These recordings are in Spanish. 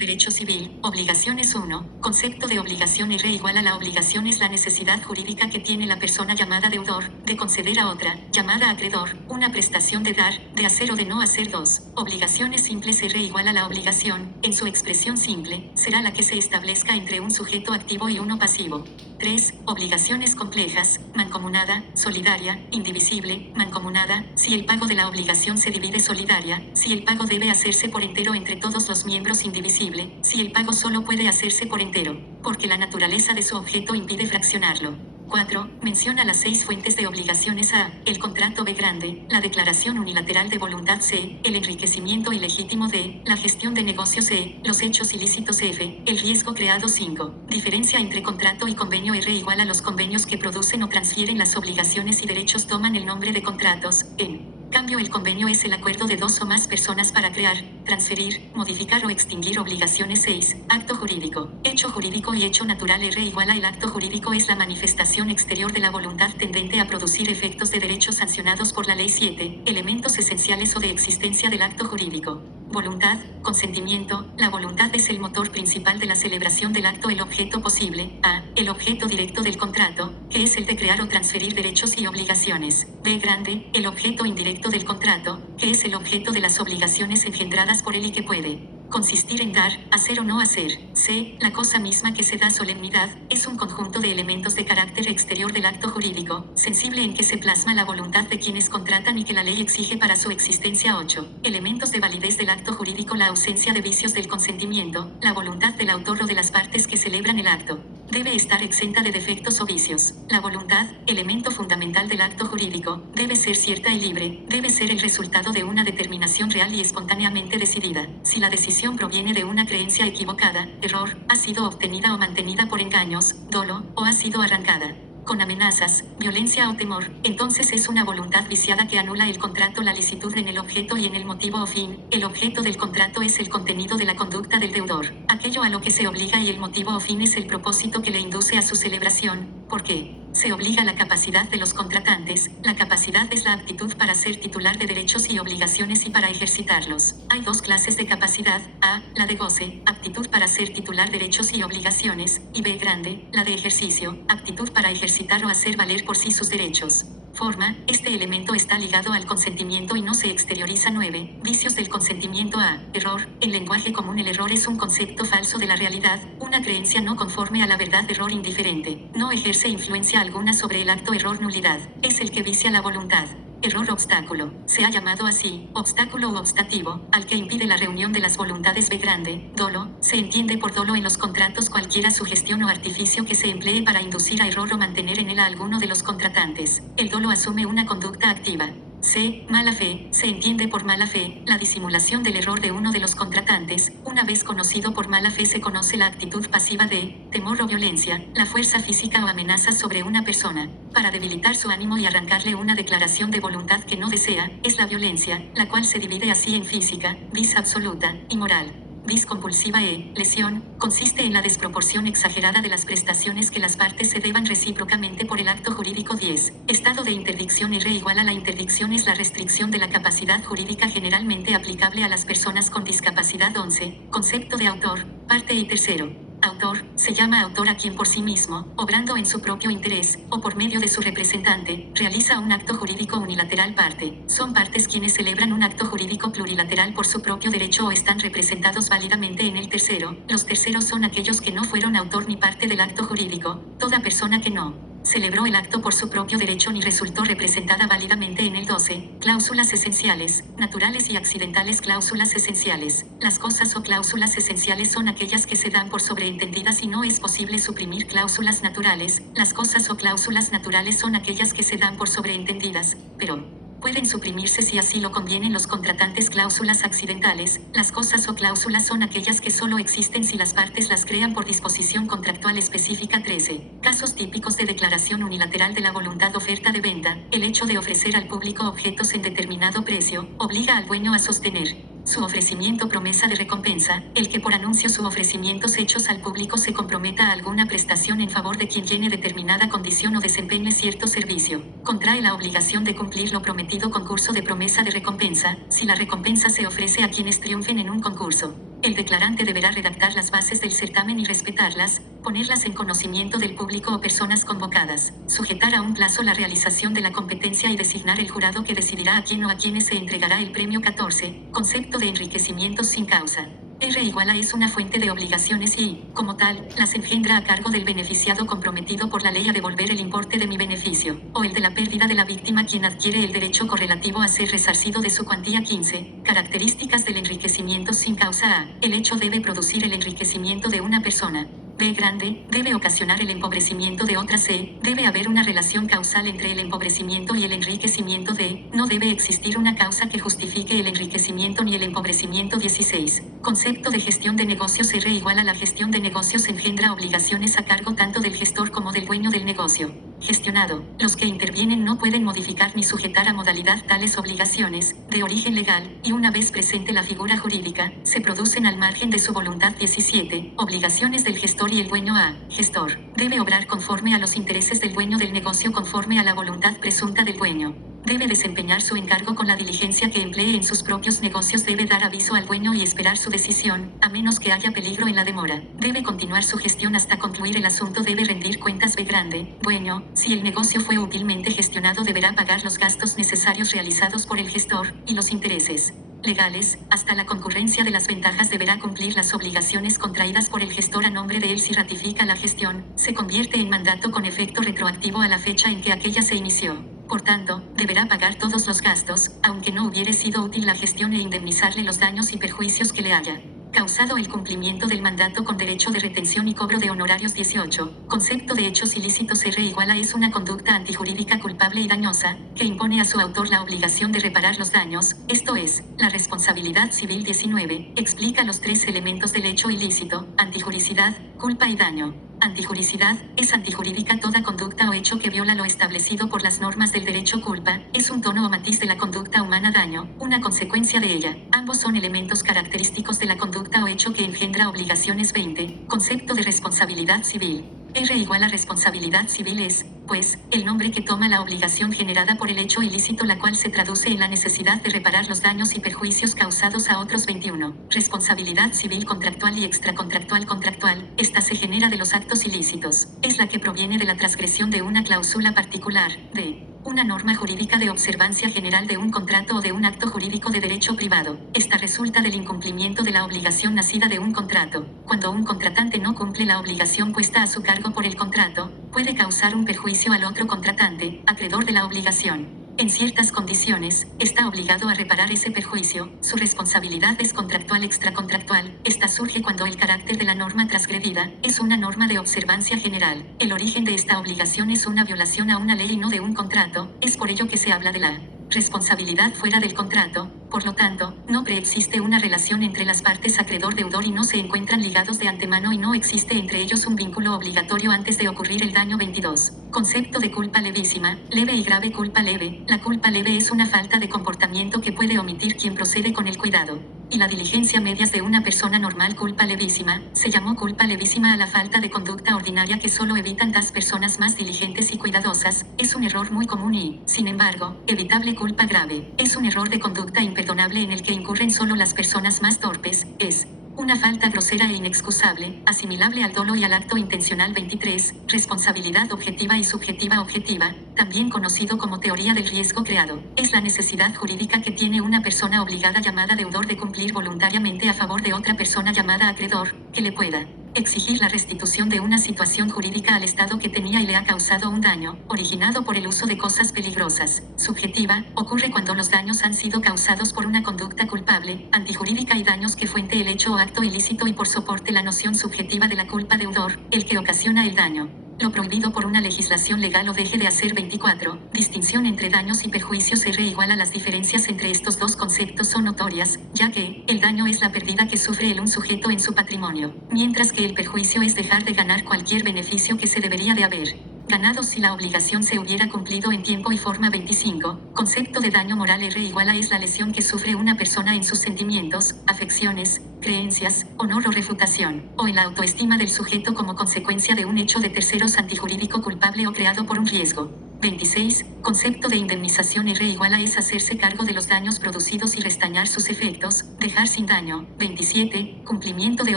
Derecho civil. Obligaciones 1. Concepto de obligación R igual a la obligación es la necesidad jurídica que tiene la persona llamada deudor, de conceder a otra, llamada acreedor, una prestación de dar, de hacer o de no hacer. 2. Obligaciones simples R igual a la obligación, en su expresión simple, será la que se establezca entre un sujeto activo y uno pasivo. 3. Obligaciones complejas, mancomunada, solidaria, indivisible, mancomunada, si el pago de la obligación se divide solidaria, si el pago debe hacerse por entero entre todos los miembros indivisible, si el pago solo puede hacerse por entero, porque la naturaleza de su objeto impide fraccionarlo. 4. Menciona las 6 fuentes de obligaciones A, el contrato B grande, la declaración unilateral de voluntad C, el enriquecimiento ilegítimo D, la gestión de negocios E, los hechos ilícitos F, el riesgo creado 5. Diferencia entre contrato y convenio R igual a los convenios que producen o transfieren las obligaciones y derechos toman el nombre de contratos. En cambio, el convenio es el acuerdo de 2 o más personas para crear, transferir, modificar o extinguir obligaciones. 6. Acto jurídico. Hecho jurídico y hecho natural R igual a el acto jurídico es la manifestación exterior de la voluntad tendente a producir efectos de derecho sancionados por la ley. 7. Elementos esenciales o de existencia del acto jurídico. Voluntad, consentimiento. La voluntad es el motor principal de la celebración del acto. El objeto posible. A. El objeto directo del contrato, que es el de crear o transferir derechos y obligaciones. B grande. El objeto indirecto del contrato, que es el objeto de las obligaciones engendradas por él y que puede consistir en dar, hacer o no hacer. C. La cosa misma que se da solemnidad, es un conjunto de elementos de carácter exterior del acto jurídico, sensible en que se plasma la voluntad de quienes contratan y que la ley exige para su existencia. 8. Elementos de validez del acto jurídico: la ausencia de vicios del consentimiento, la voluntad del autor o de las partes que celebran el acto. Debe estar exenta de defectos o vicios. La voluntad, elemento fundamental del acto jurídico, debe ser cierta y libre, debe ser el resultado de una determinación real y espontáneamente decidida. Si la decisión proviene de una creencia equivocada, error, ha sido obtenida o mantenida por engaños, dolo, o ha sido arrancada con amenazas, violencia o temor, entonces es una voluntad viciada que anula el contrato. La licitud en el objeto y en el motivo o fin. El objeto del contrato es el contenido de la conducta del deudor, aquello a lo que se obliga, y el motivo o fin es el propósito que le induce a su celebración. ¿Por qué se obliga? La capacidad de los contratantes. La capacidad es la aptitud para ser titular de derechos y obligaciones y para ejercitarlos. Hay 2 clases de capacidad: A, la de goce, aptitud para ser titular de derechos y obligaciones, y B grande, la de ejercicio, aptitud para ejercitar o hacer valer por sí sus derechos. Forma: este elemento está ligado al consentimiento y no se exterioriza. 9. Vicios del consentimiento. A. Error. En lenguaje común, el error es un concepto falso de la realidad, una creencia no conforme a la verdad. Error indiferente. No ejerce influencia alguna sobre el acto. Error nulidad. Es el que vicia la voluntad. Error obstáculo. Se ha llamado así, obstáculo u obstativo, al que impide la reunión de las voluntades. B grande. Dolo. Se entiende por dolo en los contratos cualquiera sugestión o artificio que se emplee para inducir a error o mantener en él a alguno de los contratantes. El dolo asume una conducta activa. C. Mala fe. Se entiende por mala fe la disimulación del error de uno de los contratantes. Una vez conocido por mala fe, se conoce la actitud pasiva de temor o violencia, la fuerza física o amenaza sobre una persona, para debilitar su ánimo y arrancarle una declaración de voluntad que no desea. Es la violencia, la cual se divide así en física, vis absoluta, y moral. Vis compulsiva. Lesión, consiste en la desproporción exagerada de las prestaciones que las partes se deban recíprocamente por el acto jurídico. 10. Estado de interdicción. R igual a la interdicción es la restricción de la capacidad jurídica generalmente aplicable a las personas con discapacidad. 11. Concepto de autor, parte y tercero. Autor, se llama autor a quien por sí mismo, obrando en su propio interés, o por medio de su representante, realiza un acto jurídico unilateral. Parte, son partes quienes celebran un acto jurídico plurilateral por su propio derecho o están representados válidamente en el tercero. Los terceros son aquellos que no fueron autor ni parte del acto jurídico. Toda persona que no celebró el acto por su propio derecho ni resultó representada válidamente en el. 12. Cláusulas esenciales, naturales y accidentales. Cláusulas esenciales. Las cosas o cláusulas esenciales son aquellas que se dan por sobreentendidas y no es posible suprimir. Cláusulas naturales. Las cosas o cláusulas naturales son aquellas que se dan por sobreentendidas, pero pueden suprimirse si así lo convienen los contratantes. Cláusulas accidentales. Las cosas o cláusulas son aquellas que solo existen si las partes las crean por disposición contractual específica. 13. Casos típicos de declaración unilateral de la voluntad. Oferta de venta. El hecho de ofrecer al público objetos en determinado precio obliga al dueño a sostener Su ofrecimiento promesa de recompensa, el que por anuncios u ofrecimientos hechos al público se comprometa a alguna prestación en favor de quien llene determinada condición o desempeñe cierto servicio. Contrae la obligación de cumplir lo prometido concurso de promesa de recompensa, si la recompensa se ofrece a quienes triunfen en un concurso. El declarante deberá redactar las bases del certamen y respetarlas, ponerlas en conocimiento del público o personas convocadas, sujetar a un plazo la realización de la competencia y designar el jurado que decidirá a quién o a quienes se entregará el premio 14. Concepto de enriquecimientos sin causa. R igual a es una fuente de obligaciones y, como tal, las engendra a cargo del beneficiado comprometido por la ley a devolver el importe de mi beneficio, o el de la pérdida de la víctima quien adquiere el derecho correlativo a ser resarcido de su cuantía 15. Características del enriquecimiento sin causa A. El hecho debe producir el enriquecimiento de una persona. B grande, debe ocasionar el empobrecimiento de otra. C, debe haber una relación causal entre el empobrecimiento y el enriquecimiento. D, no debe existir una causa que justifique el enriquecimiento ni el empobrecimiento. 16. Concepto de gestión de negocios. R igual a la gestión de negocios engendra obligaciones a cargo tanto del gestor como del dueño del negocio gestionado. Los que intervienen no pueden modificar ni sujetar a modalidad tales obligaciones, de origen legal, y una vez presente la figura jurídica, se producen al margen de su voluntad. 17. Obligaciones del gestor y el dueño. A. Gestor. Debe obrar conforme a los intereses del dueño del negocio conforme a la voluntad presunta del dueño. Debe desempeñar su encargo con la diligencia que emplee en sus propios negocios. Debe dar aviso al dueño y esperar su decisión, a menos que haya peligro en la demora. Debe continuar su gestión hasta concluir el asunto. Debe rendir cuentas. B grande, dueño, si el negocio fue útilmente gestionado deberá pagar los gastos necesarios realizados por el gestor, y los intereses legales, hasta la concurrencia de las ventajas. Deberá cumplir las obligaciones contraídas por el gestor a nombre de él. Si ratifica la gestión, se convierte en mandato con efecto retroactivo a la fecha en que aquella se inició. Por tanto, deberá pagar todos los gastos, aunque no hubiere sido útil la gestión, e indemnizarle los daños y perjuicios que le haya causado el cumplimiento del mandato con derecho de retención y cobro de honorarios. 18. Concepto de hechos ilícitos. R igual a es una conducta antijurídica culpable y dañosa, que impone a su autor la obligación de reparar los daños, esto es, la responsabilidad civil. 19. Explica los tres elementos del hecho ilícito: antijuricidad, culpa y daño. Antijuricidad, es antijurídica toda conducta o hecho que viola lo establecido por las normas del derecho. Culpa, es un tono o matiz de la conducta humana. Daño, una consecuencia de ella. Ambos son elementos característicos de la conducta o hecho que engendra obligaciones. 20. Concepto de responsabilidad civil. R igual a responsabilidad civil es, pues, el nombre que toma la obligación generada por el hecho ilícito, la cual se traduce en la necesidad de reparar los daños y perjuicios causados a otros. 21. Responsabilidad civil contractual y extracontractual. Contractual, esta se genera de los actos ilícitos. Es la que proviene de la transgresión de una cláusula particular, de una norma jurídica de observancia general, de un contrato o de un acto jurídico de derecho privado. Esta resulta del incumplimiento de la obligación nacida de un contrato. Cuando un contratante no cumple la obligación puesta a su cargo por el contrato, puede causar un perjuicio al otro contratante, acreedor de la obligación. En ciertas condiciones, está obligado a reparar ese perjuicio. Su responsabilidad es contractual. Extracontractual, esta surge cuando el carácter de la norma transgredida es una norma de observancia general. El origen de esta obligación es una violación a una ley y no de un contrato, es por ello que se habla de la responsabilidad fuera del contrato. Por lo tanto, no preexiste una relación entre las partes acreedor-deudor y no se encuentran ligados de antemano y no existe entre ellos un vínculo obligatorio antes de ocurrir el daño. 22. Concepto de culpa levísima, leve y grave. Culpa leve. La culpa leve es una falta de comportamiento que puede omitir quien procede con el cuidado y la diligencia medias de una persona normal. Culpa levísima, se llamó culpa levísima a la falta de conducta ordinaria que solo evitan las personas más diligentes y cuidadosas. Es un error muy común y, sin embargo, evitable. Culpa grave, es un error de conducta imperdonable en el que incurren solo las personas más torpes. Es una falta grosera e inexcusable, asimilable al dolo y al acto intencional. 23. Responsabilidad objetiva y subjetiva. Objetiva, también conocido como teoría del riesgo creado, es la necesidad jurídica que tiene una persona obligada llamada deudor de cumplir voluntariamente a favor de otra persona llamada acreedor, que le pueda exigir la restitución de una situación jurídica al Estado que tenía y le ha causado un daño, originado por el uso de cosas peligrosas. Subjetiva, ocurre cuando los daños han sido causados por una conducta culpable, antijurídica, y daños que fuente el hecho o acto ilícito y por soporte la noción subjetiva de la culpa. Deudor, el que ocasiona el daño. Lo prohibido por una legislación legal o deje de hacer. 24. Distinción entre daños y perjuicios. R igual a las diferencias entre estos dos conceptos son notorias, ya que el daño es la pérdida que sufre un sujeto en su patrimonio, mientras que el perjuicio es dejar de ganar cualquier beneficio que se debería de haber ganados si la obligación se hubiera cumplido en tiempo y forma. 25. Concepto de daño moral. R igual a es la lesión que sufre una persona en sus sentimientos, afecciones, creencias, honor o reputación, o en la autoestima del sujeto como consecuencia de un hecho de terceros antijurídico culpable o creado por un riesgo. 26. Concepto de indemnización. R igual a es hacerse cargo de los daños producidos y restañar sus efectos, dejar sin daño. 27. Cumplimiento de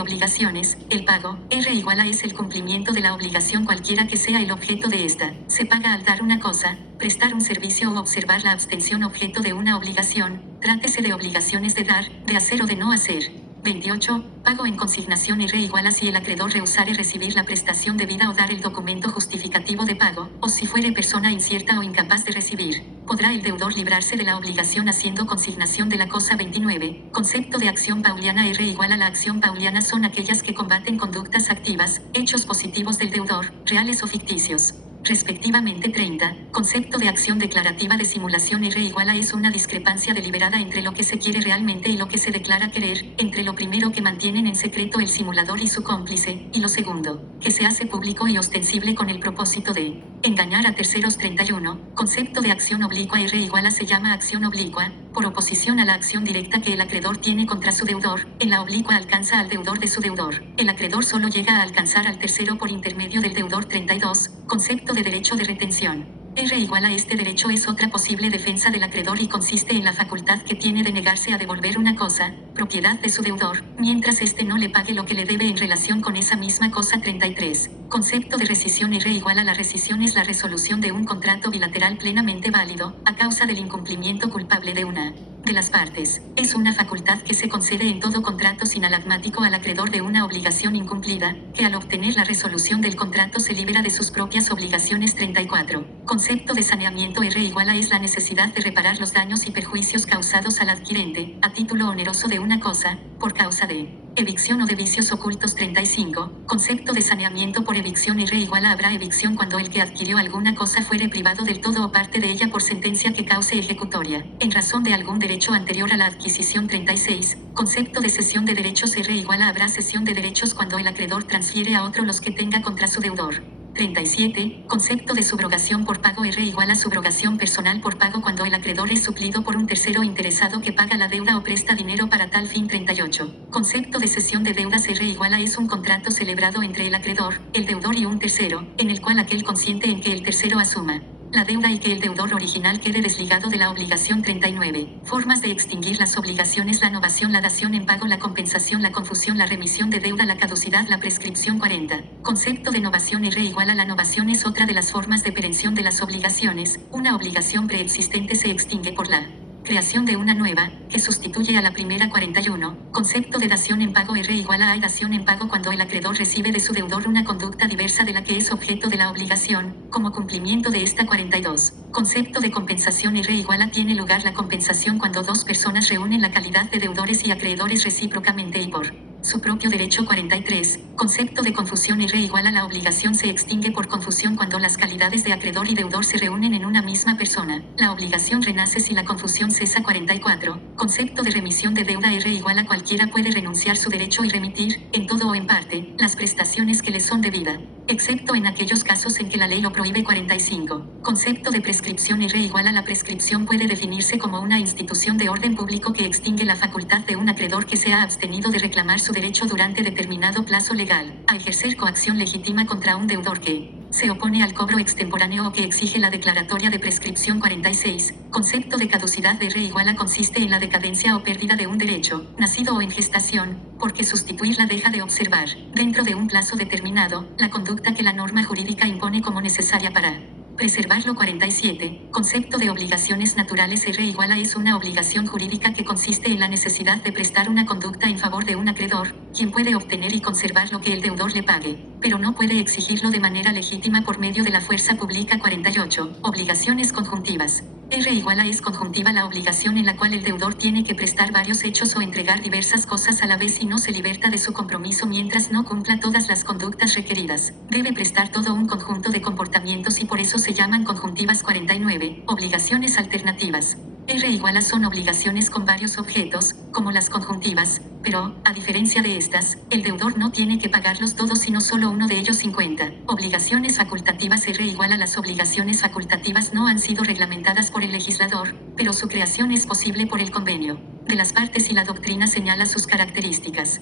obligaciones. El pago. R igual a es el cumplimiento de la obligación cualquiera que sea el objeto de esta. Se paga al dar una cosa, prestar un servicio o observar la abstención objeto de una obligación, trátese de obligaciones de dar, de hacer o de no hacer. 28. Pago en consignación. R igual a si el acreedor rehusare recibir la prestación debida o dar el documento justificativo de pago, o si fuere persona incierta o incapaz de recibir, podrá el deudor librarse de la obligación haciendo consignación de la cosa. 29. Concepto de acción pauliana. R igual a la acción pauliana son aquellas que combaten conductas activas, hechos positivos del deudor, reales o ficticios, respectivamente. 30. Concepto de acción declarativa de simulación. R igual a es una discrepancia deliberada entre lo que se quiere realmente y lo que se declara querer, entre lo primero que mantienen en secreto el simulador y su cómplice, y lo segundo, que se hace público y ostensible con el propósito de engañar a terceros. 31. Concepto de acción oblicua. R igual a se llama acción oblicua, por oposición a la acción directa que el acreedor tiene contra su deudor. En la oblicua alcanza al deudor de su deudor. El acreedor solo llega a alcanzar al tercero por intermedio del deudor. 32. Concepto de derecho de retención. R igual a este derecho es otra posible defensa del acreedor y consiste en la facultad que tiene de negarse a devolver una cosa, propiedad de su deudor, mientras éste no le pague lo que le debe en relación con esa misma cosa. 33. Concepto de rescisión. R igual a la rescisión es la resolución de un contrato bilateral plenamente válido, a causa del incumplimiento culpable de una de las partes. Es una facultad que se concede en todo contrato sinalagmático al acreedor de una obligación incumplida, que al obtener la resolución del contrato se libera de sus propias obligaciones. 34. Concepto de saneamiento. R igual a es la necesidad de reparar los daños y perjuicios causados al adquirente, a título oneroso de una cosa, por causa de evicción o de vicios ocultos. 35. Concepto de saneamiento por evicción. R igual a habrá evicción cuando el que adquirió alguna cosa fuere privado del todo o parte de ella por sentencia que cause ejecutoria, en razón de algún derecho anterior a la adquisición. 36. Concepto de cesión de derechos. R igual a habrá cesión de derechos cuando el acreedor transfiere a otro los que tenga contra su deudor. 37. Concepto de subrogación por pago. R igual a subrogación personal por pago cuando el acreedor es suplido por un tercero interesado que paga la deuda o presta dinero para tal fin. 38. Concepto de cesión de deudas. R igual a es un contrato celebrado entre el acreedor, el deudor y un tercero, en el cual aquel consiente en que el tercero asuma la deuda y que el deudor original quede desligado de la obligación. 39. Formas de extinguir las obligaciones. La novación, la dación en pago, la compensación, la confusión, la remisión de deuda, la caducidad, la prescripción. 40. Concepto de novación. R igual a la novación es otra de las formas de perención de las obligaciones. Una obligación preexistente se extingue por la creación de una nueva, que sustituye a la primera. 41. Concepto de dación en pago. R igual a hay dación en pago cuando el acreedor recibe de su deudor una conducta diversa de la que es objeto de la obligación, como cumplimiento de esta. 42. Concepto de compensación. R igual a tiene lugar la compensación cuando dos personas reúnen la calidad de deudores y acreedores recíprocamente y por su propio derecho. 43. Concepto de confusión. R igual a la obligación se extingue por confusión cuando las calidades de acreedor y deudor se reúnen en una misma persona. La obligación renace si la confusión cesa. 44. Concepto de remisión de deuda. R igual a cualquiera puede renunciar su derecho y remitir, en todo o en parte, las prestaciones que le son debidas, excepto en aquellos casos en que la ley lo prohíbe. 45. Concepto de prescripción. R igual a la prescripción puede definirse como una institución de orden público que extingue la facultad de un acreedor que se ha abstenido de reclamar su derecho durante determinado plazo legal, a ejercer coacción legítima contra un deudor que se opone al cobro extemporáneo o que exige la declaratoria de prescripción. 46. Concepto de caducidad. R igual a consiste en la decadencia o pérdida de un derecho, nacido o en gestación, porque sustituirla deja de observar, dentro de un plazo determinado, la conducta que la norma jurídica impone como necesaria para preservarlo. 47. Concepto de obligaciones naturales. R igual a es una obligación jurídica que consiste en la necesidad de prestar una conducta en favor de un acreedor, quien puede obtener y conservar lo que el deudor le pague, pero no puede exigirlo de manera legítima por medio de la fuerza pública. 48. Obligaciones conjuntivas. R igual a es conjuntiva la obligación en la cual el deudor tiene que prestar varios hechos o entregar diversas cosas a la vez y no se liberta de su compromiso mientras no cumpla todas las conductas requeridas. Debe prestar todo un conjunto de comportamientos y por eso se llaman conjuntivas. 49. Obligaciones alternativas. R igual a son obligaciones con varios objetos, como las conjuntivas, pero, a diferencia de estas, el deudor no tiene que pagarlos todos sino solo uno de ellos 50. Obligaciones facultativas R igual a las obligaciones facultativas no han sido reglamentadas por el legislador, pero su creación es posible por el convenio de las partes y la doctrina señala sus características.